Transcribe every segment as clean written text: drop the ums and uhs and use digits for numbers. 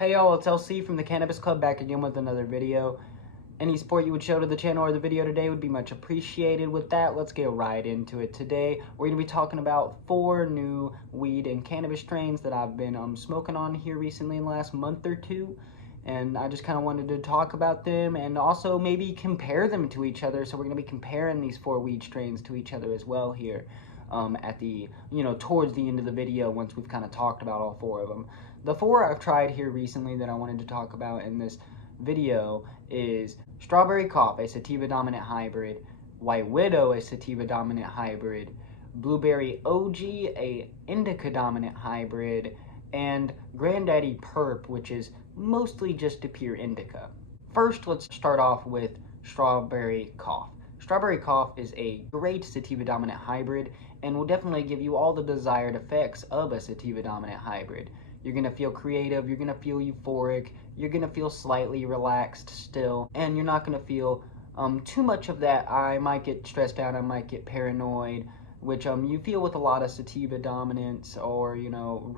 Hey y'all, it's LC from the Cannabis Club back again with another video. Any support you would show to the channel or the video today would be much appreciated. With that, let's get right into it. Today, we're going to be talking about 4 new weed and cannabis strains that I've been smoking on here recently in the last month or two. And I just kind of wanted to talk about them and also maybe compare them to each other. So we're going to be comparing these 4 weed strains to each other as well here. At the, towards the end of the video once we've kind of talked about all 4 of them. The 4 I've tried here recently that I wanted to talk about in this video is Strawberry Cough, a sativa dominant hybrid, White Widow, a sativa dominant hybrid, Blueberry OG, a indica dominant hybrid, and Granddaddy Purp, which is mostly just a pure indica. First, let's start off with Strawberry Cough. Strawberry Cough is a great sativa dominant hybrid and will definitely give you all the desired effects of a sativa dominant hybrid. You're going to feel creative, you're going to feel euphoric, you're going to feel slightly relaxed still, and you're not going to feel too much of that I might get stressed out, I might get paranoid, which you feel with a lot of sativa dominants or,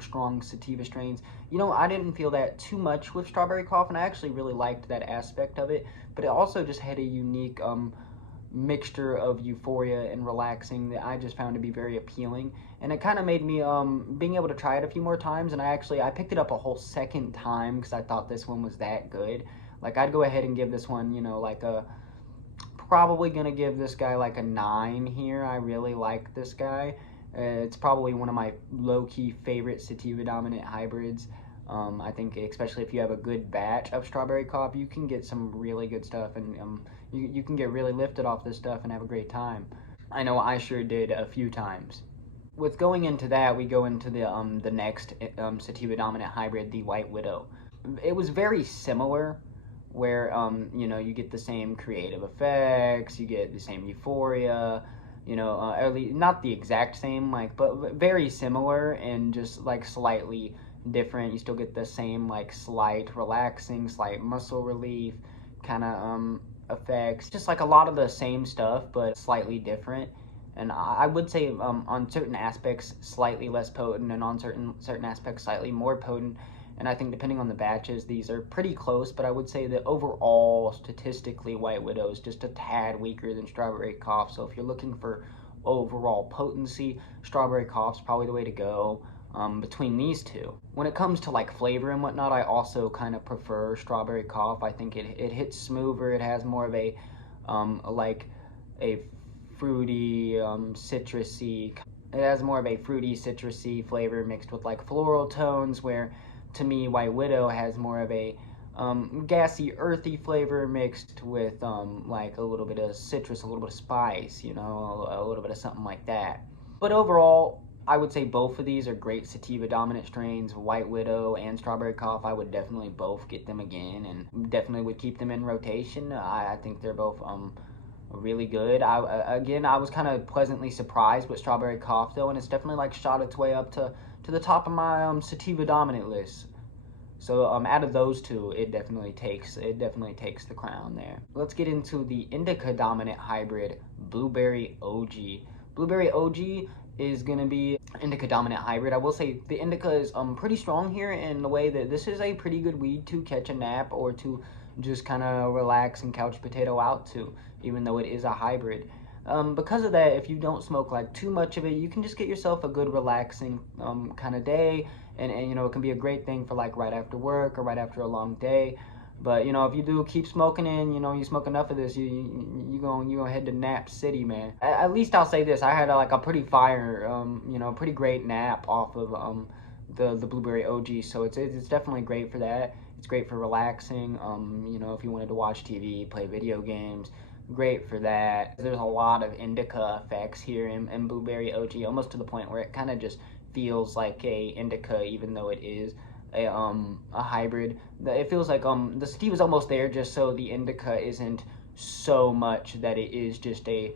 strong sativa strains. I didn't feel that too much with Strawberry Cough, and I actually really liked that aspect of it, but it also just had a unique mixture of euphoria and relaxing that I just found to be very appealing, and it kind of made me being able to try it a few more times. And I picked it up a whole second time because I thought this one was that good. Like, I'd go ahead and give this one, probably gonna give this guy like a 9 here. I really like this guy. It's probably one of my low-key favorite sativa dominant hybrids. I think especially if you have a good batch of Strawberry Cough, you can get some really good stuff, and you can get really lifted off this stuff and have a great time. I know I sure did a few times. With going into that, we go into the next sativa dominant hybrid, the White Widow. It was very similar, where you get the same creative effects, you get the same euphoria, at least not the exact same, but very similar and just like slightly different. You still get the same like slight relaxing, slight muscle relief kind of effects, just like a lot of the same stuff but slightly different. And I would say on certain aspects slightly less potent, and on certain aspects slightly more potent. And I think depending on the batches, these are pretty close, but I would say that overall, statistically, White Widow is just a tad weaker than Strawberry Cough. So if you're looking for overall potency, Strawberry Cough's probably the way to go between these two. When it comes to like flavor and whatnot, I also kind of prefer Strawberry Cough. I think it hits smoother. It has more of a like a fruity, citrusy. It has more of a fruity, citrusy flavor mixed with like floral tones, where to me, White Widow has more of a gassy, earthy flavor mixed with like a little bit of citrus, a little bit of spice, a little bit of something like that. But overall, I would say both of these are great sativa dominant strains. White Widow and Strawberry Cough, I would definitely both get them again, and definitely would keep them in rotation. I think they're both really good. I was kind of pleasantly surprised with Strawberry Cough though, and it's definitely like shot its way up to the top of my sativa dominant list. So out of those two, it definitely takes the crown there. Let's get into the indica dominant hybrid, Blueberry OG. Blueberry OG is gonna be indica dominant hybrid. I will say the indica is pretty strong here in the way that this is a pretty good weed to catch a nap or to just kind of relax and couch potato out to, even though it is a hybrid. Because of that, if you don't smoke like too much of it, you can just get yourself a good relaxing kind of day, and it can be a great thing for like right after work or right after a long day. But if you do keep smoking and you smoke enough of this, you gonna head to nap city, man. At least I'll say this: I had like a pretty fire, pretty great nap off of the Blueberry OG. So it's definitely great for that. It's great for relaxing. If you wanted to watch TV, play video games, great for that. There's a lot of indica effects here in Blueberry OG, almost to the point where it kind of just feels like a indica, even though it is a hybrid. It feels like the sativa is almost there, just so the indica isn't so much that it is just a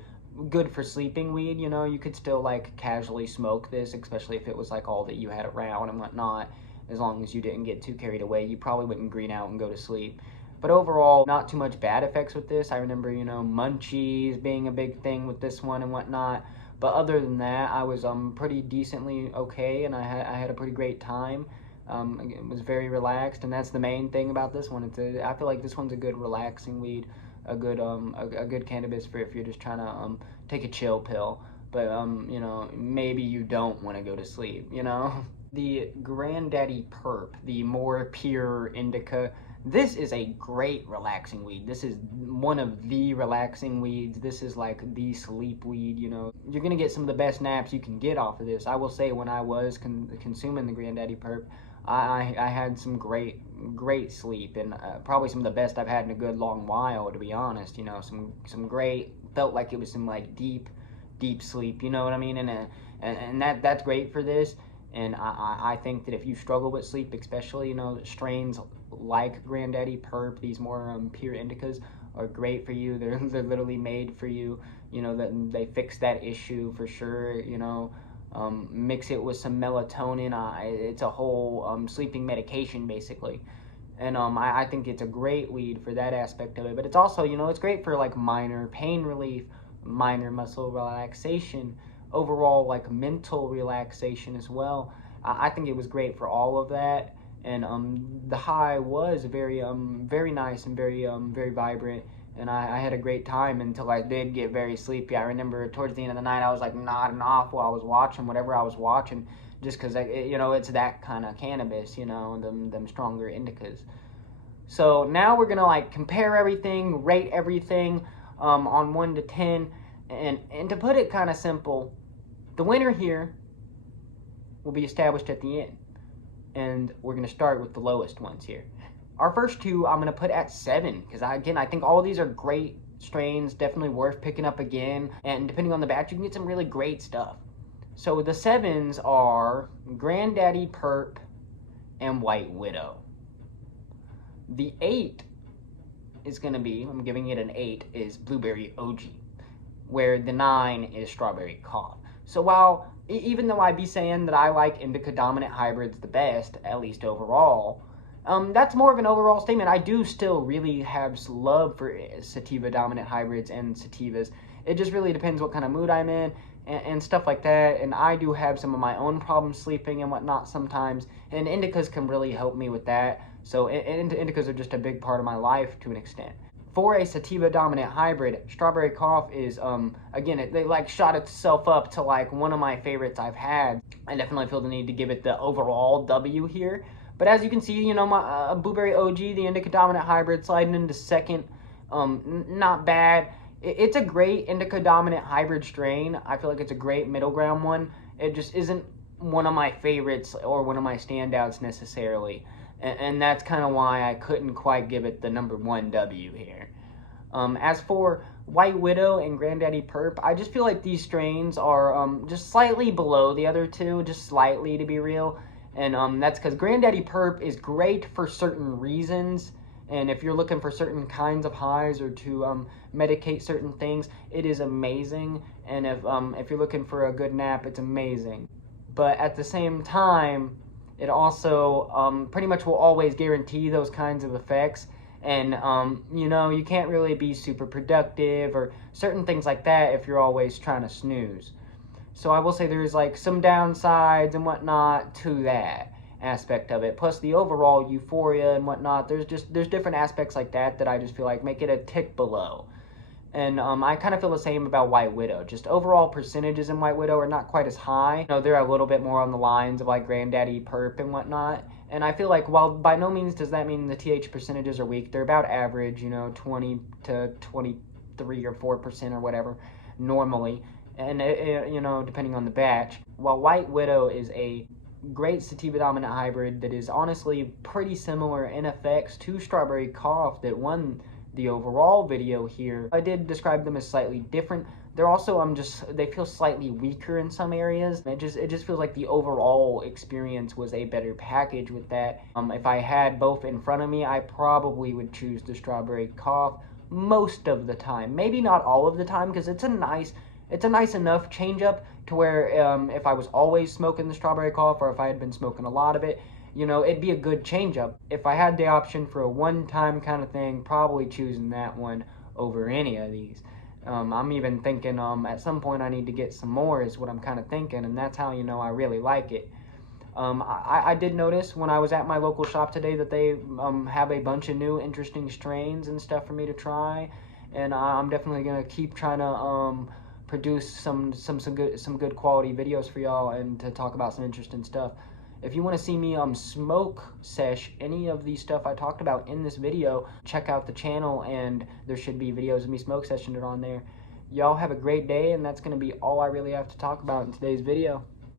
good for sleeping weed. You could still like casually smoke this, especially if it was like all that you had around and whatnot. As long as you didn't get too carried away, you probably wouldn't green out and go to sleep. But overall, not too much bad effects with this. I remember, munchies being a big thing with this one and whatnot. But other than that, I was pretty decently okay, and I had a pretty great time. It was very relaxed, and that's the main thing about this one. I feel like this one's a good relaxing weed, a good cannabis for if you're just trying to take a chill pill. But you know, maybe you don't want to go to sleep. You know, the Granddaddy Purp, the more pure indica. This is a great relaxing weed. This is one of the relaxing weeds. This is like the sleep weed, you know. You're gonna get some of the best naps you can get off of this. I will say when I was consuming the Granddaddy Purp, I had some great sleep, and probably some of the best I've had in a good long while, to be honest. You know, some great, felt like it was some like deep sleep, you know what I mean? And that's great for this. And I think that if you struggle with sleep, especially, you know, strains like Granddaddy Purp, these more pure indicas are great for you. They're literally made for you. You know, that they fix that issue for sure. You know, mix it with some melatonin. It's a whole sleeping medication basically. And I think it's a great weed for that aspect of it. But it's also, you know, it's great for like minor pain relief, minor muscle relaxation, overall like mental relaxation as well. I think it was great for all of that. And the high was very nice and very vibrant. And I had a great time until I did get very sleepy. I remember towards the end of the night I was like nodding off while I was watching whatever I was watching, just because you know, it's that kind of cannabis, you know, them stronger indicas. So now we're gonna like compare everything, rate everything on 1 to 10, and to put it kind of simple, the winner here will be established at the end, and we're gonna start with the lowest ones here. Our first two I'm gonna put at 7 because I think all of these are great strains, definitely worth picking up again, and depending on the batch you can get some really great stuff. So the 7s are Granddaddy Purp and White Widow. The 8 is going to be, I'm giving it an 8, is Blueberry OG, where the 9 is Strawberry Cough. So while, even though I'd be saying that I like indica dominant hybrids the best, at least overall, that's more of an overall statement. I do still really have love for sativa dominant hybrids and sativas. It just really depends what kind of mood I'm in and stuff like that. And I do have some of my own problems sleeping and whatnot sometimes, and indicas can really help me with that. So indicas are just a big part of my life to an extent. For a sativa dominant hybrid, Strawberry Cough is again, they like shot itself up to like one of my favorites I've had. I definitely feel the need to give it the overall W here. But as you can see, you know, my Blueberry OG, the indica dominant hybrid, sliding into second, not bad. It's a great indica dominant hybrid strain. I feel like it's a great middle ground one. It just isn't one of my favorites or one of my standouts necessarily. And that's kind of why I couldn't quite give it the number 1 W here. As for White Widow and Granddaddy Purp, I just feel like these strains are just slightly below the other two, just slightly to be real. And that's because Granddaddy Purp is great for certain reasons. And if you're looking for certain kinds of highs or to medicate certain things, it is amazing. And if you're looking for a good nap, it's amazing. But at the same time, it also pretty much will always guarantee those kinds of effects. And, you know, you can't really be super productive or certain things like that if you're always trying to snooze. So I will say there's like some downsides and whatnot to that aspect of it. Plus the overall euphoria and whatnot, there's different aspects like that I just feel like make it a tick below. And I kind of feel the same about White Widow. Just overall percentages in White Widow are not quite as high. You know, they're a little bit more on the lines of like Granddaddy Purp and whatnot. And I feel like while by no means does that mean the TH percentages are weak, they're about average, you know, 20 to 23 or 4% or whatever normally. And, you know, depending on the batch. While White Widow is a great sativa dominant hybrid that is honestly pretty similar in effects to Strawberry Cough that won the overall video here, I did describe them as slightly different. They're also they feel slightly weaker in some areas. It just feels like the overall experience was a better package with that. If I had both in front of me, I probably would choose the Strawberry Cough most of the time. Maybe not all of the time, because it's a nice enough change up to where if I was always smoking the Strawberry Cough or if I had been smoking a lot of it, you know, it'd be a good change up. If I had the option for a one-time kind of thing, probably choosing that one over any of these. I'm even thinking at some point I need to get some more is what I'm kind of thinking, and that's how you know I really like it. I did notice when I was at my local shop today that they have a bunch of new interesting strains and stuff for me to try, and I'm definitely gonna keep trying to produce some good quality videos for y'all and to talk about some interesting stuff. If you want to see me smoke sesh any of the stuff I talked about in this video, check out the channel and there should be videos of me smoke sessioning it on there. Y'all have a great day, and that's going to be all I really have to talk about in today's video.